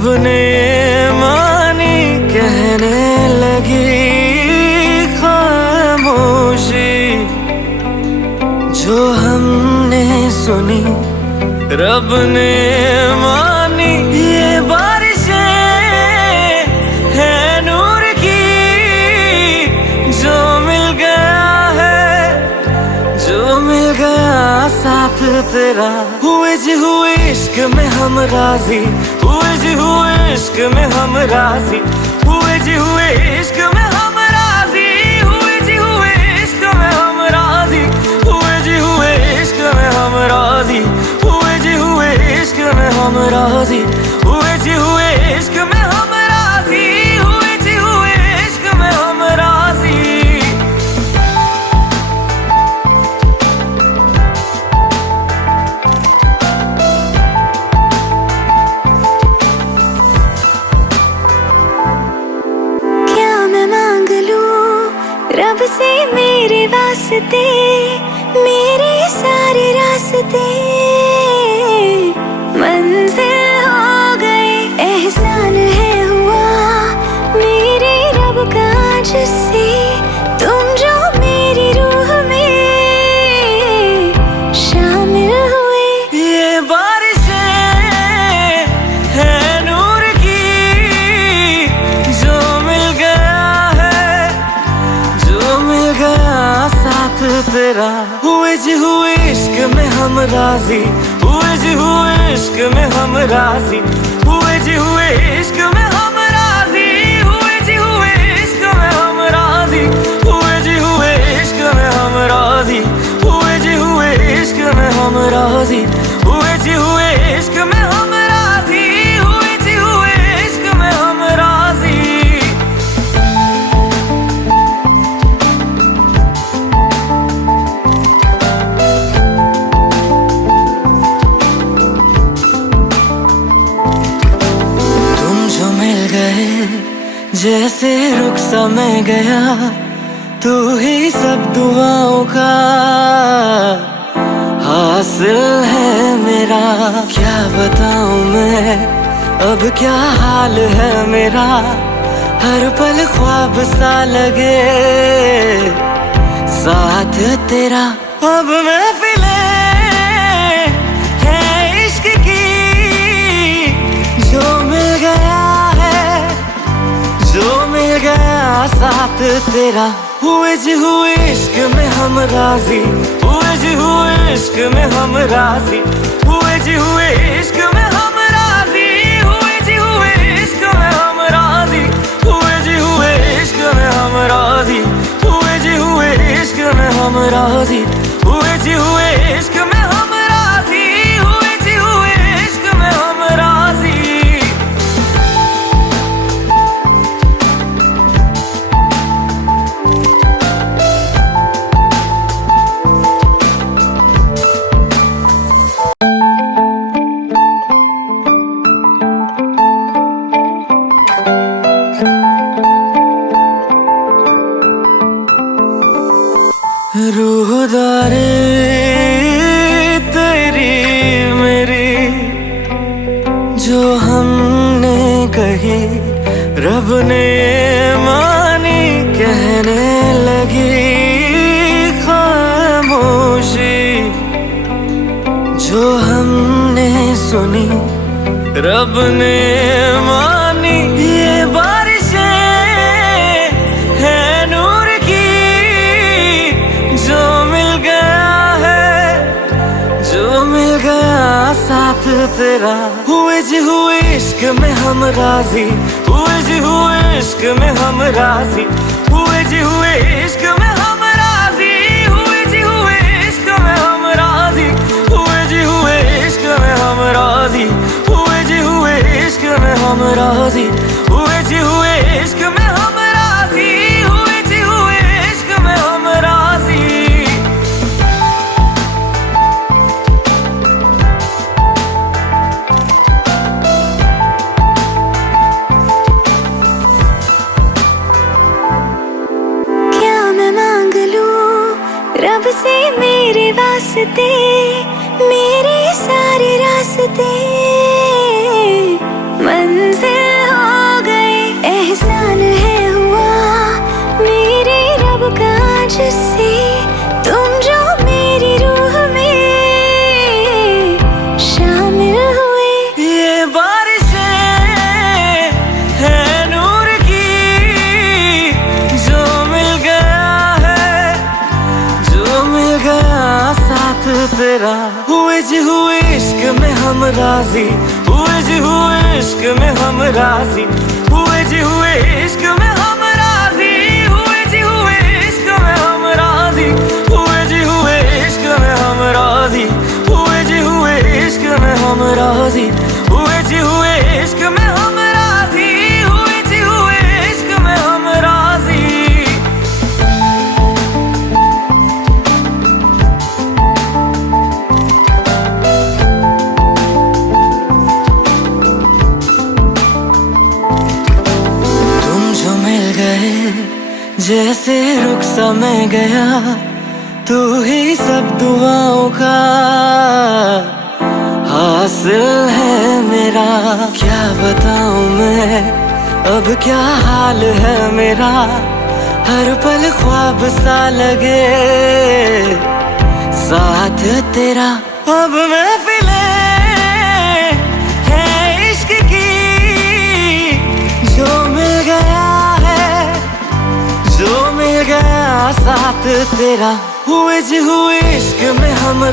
रब ने मानी कहने लगी खामोशी, जो हमने सुनी रब ने मानी। ये बारिशें है नूर की, जो मिल गया है, जो मिल गया साथ तेरा। हुए जी हुए इश्क में हम राजी, हुए जी हुए इश्क में हम राजी, हुए जी हुए इश्क में हम राजी, हुए जी हुए इश्क में हम राजी, हुए जी हुए इश्क में हम राजी, हुए जी हुए इश्क में हम राजी, हुए जी हुए इश्क में हम राजी, हुए जी हुए इश्क में हम राजी। रब से मेरे वास्ते, मेरे सारे रास्ते मंजिल हो गए। एहसान है हुआ मेरे रब का जिससे, तुम जो मेरी रूह में शामिल हुए। ये बारिशें है नूर की, जो मिल गया है, जो मिल गया साथ तेरा। हुए जी हुए इश्क में हम राजी, हुए जी हुए इश्क में हम राजी, हुए जी हुए इश्क में हम राजी, हुए जी हुए इश्क में हम राजी, हुए जी हुए इश्क में हम राजी, हुए जी हुए इश्क में हम राजी, हुए जी हुए इश्क में हम राजी, हुए जी हुए इश्क में हम राजी। जैसे रुख सा मैं गया, तू ही सब दुआओं का हासिल है मेरा। क्या बताऊं मैं अब क्या हाल है मेरा, हर पल ख्वाब सा लगे साथ तेरा। अब महफिलें है इश्क की, जो मिल गया है, जो मिल गया साथ तेरा। हुए जी हुए इश्क में हम राजी, हुए जी हुए इश्क में हम राजी, हुए जी हुए इश्क में हम राजी, हुए जी हुए इश्क में हम राजी, हुए जी हुए इश्क में हम राजी, हुए जी हुए इश्क में हम राजी, हुए जी हुए इश्क में हम राजी, हुए जी हुए इश्क में हम राजी। रूहदारे तेरी मेरी, जो हमने कही रब ने मानी कहने लगी खामोशी, जो हमने सुनी रब ने मानी। ये बारिशें है नूर की, जो मिल गया है, जो मिल गया साथ तेरा। हुए जी हुए इश्क में हम राजी, हुए जी हुए इश्क में हम राजी, हुए जी हुए इश्क में हम राजी, हुए जी हुए इश्क में हम राजी, हुए जी हुए इश्क में हम राजी, हुए जी हुए इश्क में हम राजी, हुए जी हुए इश्क में हम राजी, हुए जी हुए इश्क में हम राजी। रब से मेरे वास्ते, मेरे सारे रास्ते मंजिल जरा, हुए जी हुए इश्क में हम राजी, हुए जी हुए इश्क में हम राजी, हुए जी हुए इश्क में हम राजी, हुए जी हुए इश्क में हम राजी, हुए जी हुए इश्क में हम राजी, हुए जी हुए इश्क में हम राजी, हुए जी हुए इश्क में हम राजी, हुए जी हुए इश्क में हम राजी। जैसे रुख सा मैं गया, तू ही सब दुआओं का हासिल है मेरा। क्या बताऊं मैं अब क्या हाल है मेरा, हर पल ख्वाब सा लगे साथ तेरा। अब महफिले है इश्क की, जो मिल गया जो मिल गया साथ तेरा, हुए जी हुए इश्क में हम